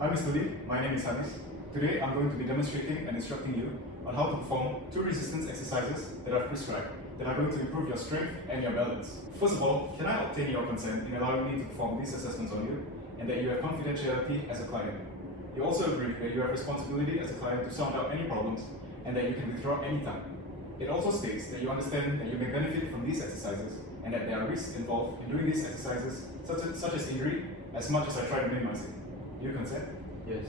Hi Mr. Lee, my name is Hanis. Today I'm going to be demonstrating and instructing you on how to perform two resistance exercises that I've prescribed that are going to improve your strength and your balance. First of all, can I obtain your consent in allowing me to perform these assessments on you and that you have confidentiality as a client? You also agree that you have responsibility as a client to sound out any problems and that you can withdraw anytime. It also states that you understand that you may benefit from these exercises and that there are risks involved in doing these exercises such as injury as much as I try to minimize it. Do you consent? Yes.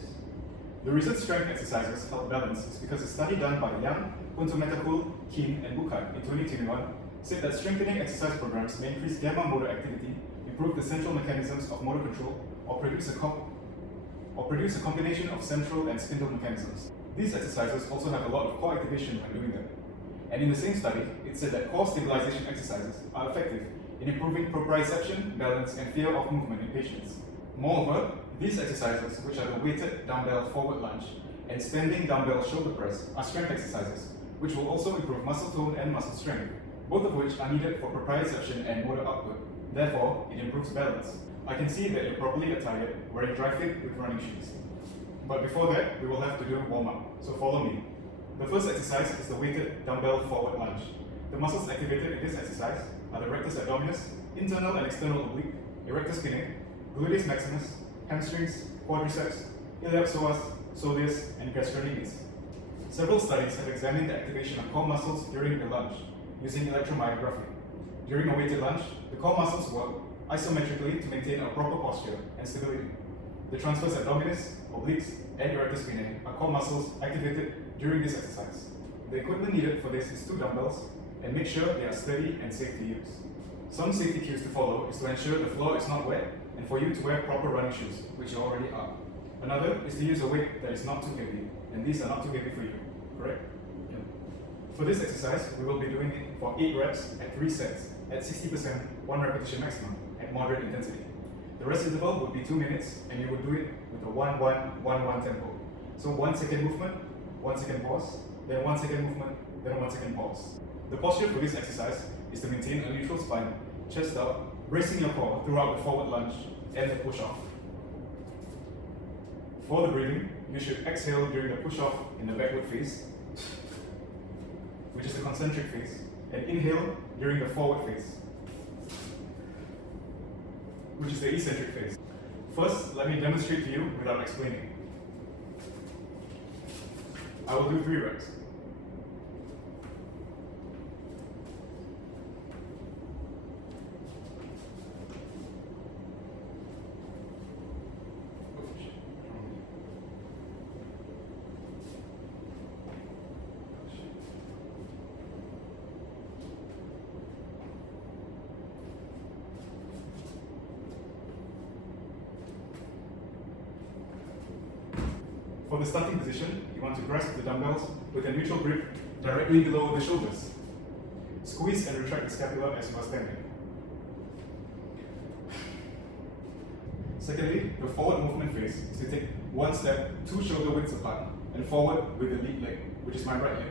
The reason strength exercises help balance is because a study done by Yang, Puntometakul, Kim, and Bukai in 2021 said that strengthening exercise programs may increase gamma motor activity, improve the central mechanisms of motor control, or produce a combination of central and spindle mechanisms. These exercises also have a lot of core activation when doing them. And in the same study, it said that core stabilization exercises are effective in improving proprioception, balance, and fear of movement in patients. Moreover, these exercises, which are the weighted dumbbell forward lunge and standing dumbbell shoulder press, are strength exercises, which will also improve muscle tone and muscle strength, both of which are needed for proprioception and motor output. Therefore, it improves balance. I can see that you're properly attired, wearing dry fit with running shoes. But before that, we will have to do a warm-up, so follow me. The first exercise is the weighted dumbbell forward lunge. The muscles activated in this exercise are the rectus abdominis, internal and external oblique, erector spinae, gluteus maximus, hamstrings, quadriceps, iliopsoas, soleus, and gastrocnemius. Several studies have examined the activation of core muscles during the lunge using electromyography. During a weighted lunge, the core muscles work isometrically to maintain a proper posture and stability. The transverse abdominis, obliques, and erector spinae are core muscles activated during this exercise. The equipment needed for this is 2 dumbbells, and make sure they are steady and safe to use. Some safety cues to follow is to ensure the floor is not wet and for you to wear proper running shoes, which you already are. Another is to use a weight that is not too heavy, and these are not too heavy for you, correct? Yeah. For this exercise, we will be doing it for 8 reps at 3 sets at 60%, 1 repetition maximum at moderate intensity. The rest interval would be 2 minutes, and you would do it with a 1-1-1-1 tempo. So 1 second movement, 1 second pause, then 1 second movement, then 1 second pause. The posture for this exercise is to maintain a neutral spine, chest out, bracing your core throughout the forward lunge and the push-off. For the breathing, you should exhale during the push-off in the backward phase, which is the concentric phase, and inhale during the forward phase, which is the eccentric phase. First, let me demonstrate to you without explaining. I will do 3 reps. For the starting position, you want to grasp the dumbbells with a neutral grip directly below the shoulders. Squeeze and retract the scapula as you are standing. Secondly, the forward movement phase is to take 1 step 2 shoulder widths apart and forward with the lead leg, which is my right leg.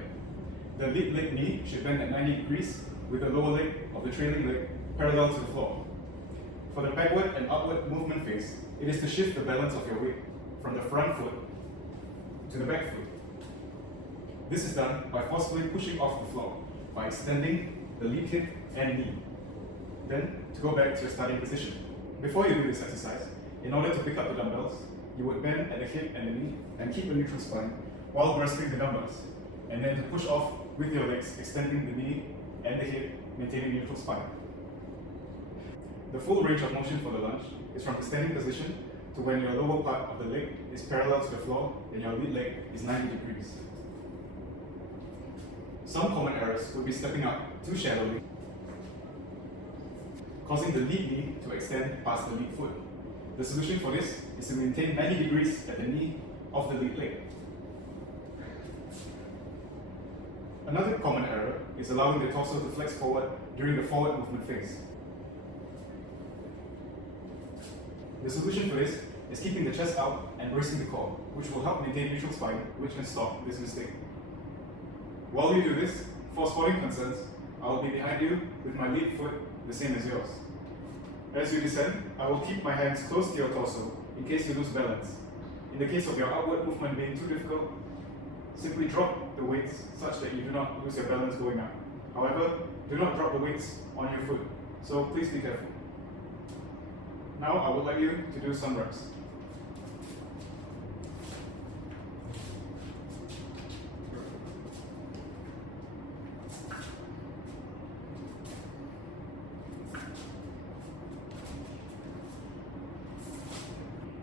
The lead leg knee should bend at 90 degrees with the lower leg of the trailing leg parallel to the floor. For the backward and upward movement phase, it is to shift the balance of your weight from the front foot to the back foot. This is done by forcefully pushing off the floor by extending the lead hip and knee. Then, to go back to your starting position. Before you do this exercise, in order to pick up the dumbbells, you would bend at the hip and the knee and keep a neutral spine while grasping the dumbbells, and then to push off with your legs, extending the knee and the hip, maintaining neutral spine. The full range of motion for the lunge is from the standing position to when your lower part of the leg is parallel to the floor and your lead leg is 90 degrees. Some common errors would be stepping up too shallowly, causing the lead knee to extend past the lead foot. The solution for this is to maintain 90 degrees at the knee of the lead leg. Another common error is allowing the torso to flex forward during the forward movement phase. The solution for this is keeping the chest out and bracing the core, which will help maintain neutral spine, which can stop this mistake. While you do this, for spotting concerns, I will be behind you with my lead foot the same as yours. As you descend, I will keep my hands close to your torso in case you lose balance. In the case of your upward movement being too difficult, simply drop the weights such that you do not lose your balance going up. However, do not drop the weights on your foot, so please be careful. Now I would like you to do some reps.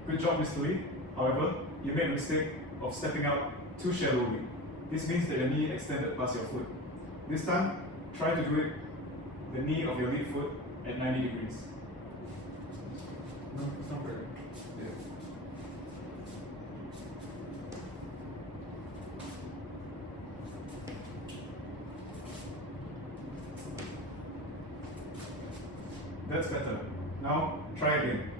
Good job, Mr. Lee. However, you made a mistake of stepping out too shallowly. This means that your knee extended past your foot. This time, try to do it the knee of your lead foot at 90 degrees. No, it's not fair. Yeah. That's better. Now, try again.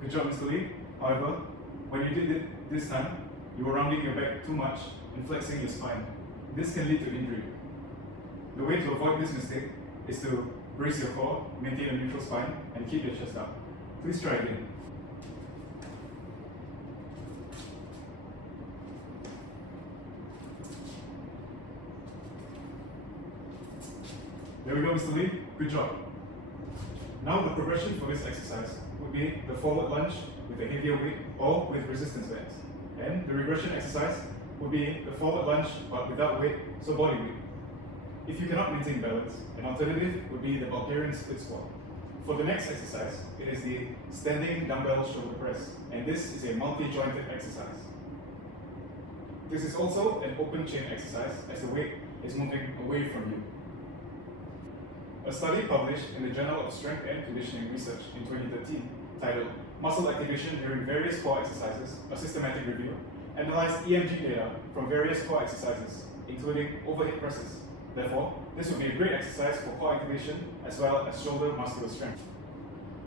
Good job, Mr. Lee. However, when you did it this time, you were rounding your back too much and flexing your spine. This can lead to injury. The way to avoid this mistake is to brace your core, maintain a neutral spine, and keep your chest up. Please try again. There we go, Mr. Lee. Good job. Now the progression for this exercise would be the forward lunge with a heavier weight or with resistance bands. And the regression exercise would be the forward lunge but without weight, so body weight. If you cannot maintain balance, an alternative would be the Bulgarian split squat. For the next exercise, it is the standing dumbbell shoulder press, and this is a multi-jointed exercise. This is also an open chain exercise as the weight is moving away from you. A study published in the Journal of Strength and Conditioning Research in 2013, titled Muscle Activation During Various Core Exercises, a Systematic Review, analyzed EMG data from various core exercises, including overhead presses. Therefore, this would be a great exercise for core activation as well as shoulder muscular strength.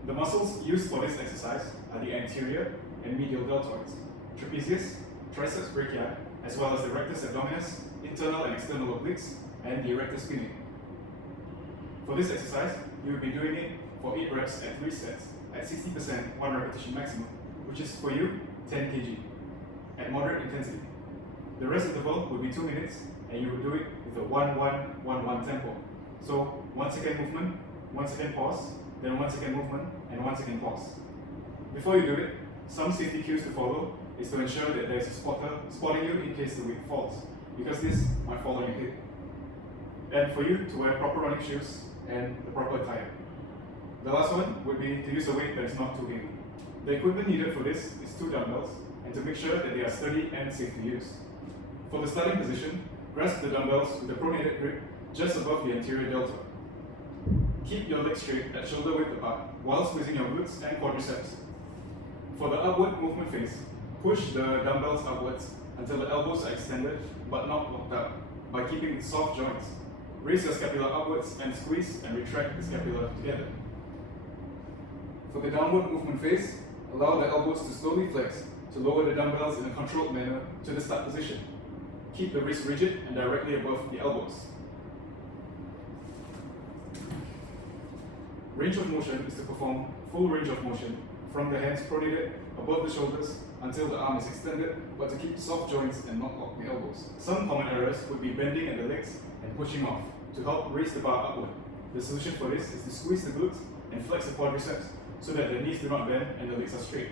The muscles used for this exercise are the anterior and medial deltoids, trapezius, triceps brachii, as well as the rectus abdominis, internal and external obliques, and the erector spinae. For this exercise, you will be doing it for 8 reps at 3 sets at 60% 1 repetition maximum, which is for you 10 kg at moderate intensity. The rest interval will be 2 minutes and you will do it with a 1-1-1-1 tempo. So 1 second movement, 1 second pause, then 1 second movement, and 1 second pause. Before you do it, some safety cues to follow is to ensure that there is a spotter spotting you in case the weight falls, because this might fall on your head. And for you to wear proper running shoes and the proper attire. The last one would be to use a weight that is not too heavy. The equipment needed for this is 2 dumbbells, and to make sure that they are sturdy and safe to use. For the starting position, grasp the dumbbells with a pronated grip just above the anterior deltoid. Keep your legs straight at shoulder width apart while squeezing your glutes and quadriceps. For the upward movement phase, push the dumbbells upwards until the elbows are extended but not locked up by keeping soft joints. Raise your scapula upwards and squeeze and retract the scapula together. For the downward movement phase, allow the elbows to slowly flex to lower the dumbbells in a controlled manner to the start position. Keep the wrist rigid and directly above the elbows. Range of motion is to perform full range of motion from the hands pronated above the shoulders until the arm is extended, but to keep soft joints and not lock the elbows. Some common errors would be bending at the legs and pushing off to help raise the bar upward. The solution for this is to squeeze the glutes and flex the quadriceps so that the knees do not bend and the legs are straight.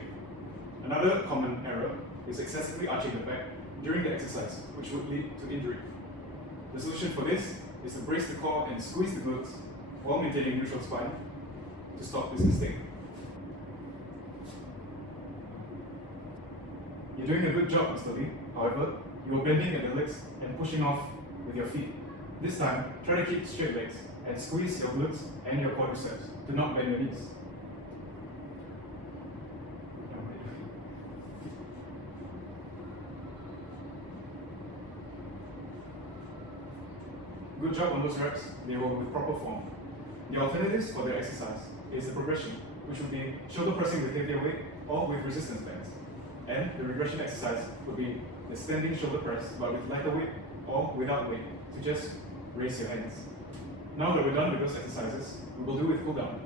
Another common error is excessively arching the back during the exercise, which would lead to injury. The solution for this is to brace the core and squeeze the glutes while maintaining neutral spine to stop this mistake. You're doing a good job, Mr. Lee. However, you are bending at the legs and pushing off with your feet. This time, try to keep straight legs and squeeze your glutes and your quadriceps. Do not bend your knees. Good job on those reps, they were with proper form. The alternatives for the exercise is the progression, which would be shoulder pressing with heavier weight or with resistance bands. And the regression exercise would be the standing shoulder press but with lighter weight or without weight to just raise your hands. Now that we're done with those exercises, we will do with cool down.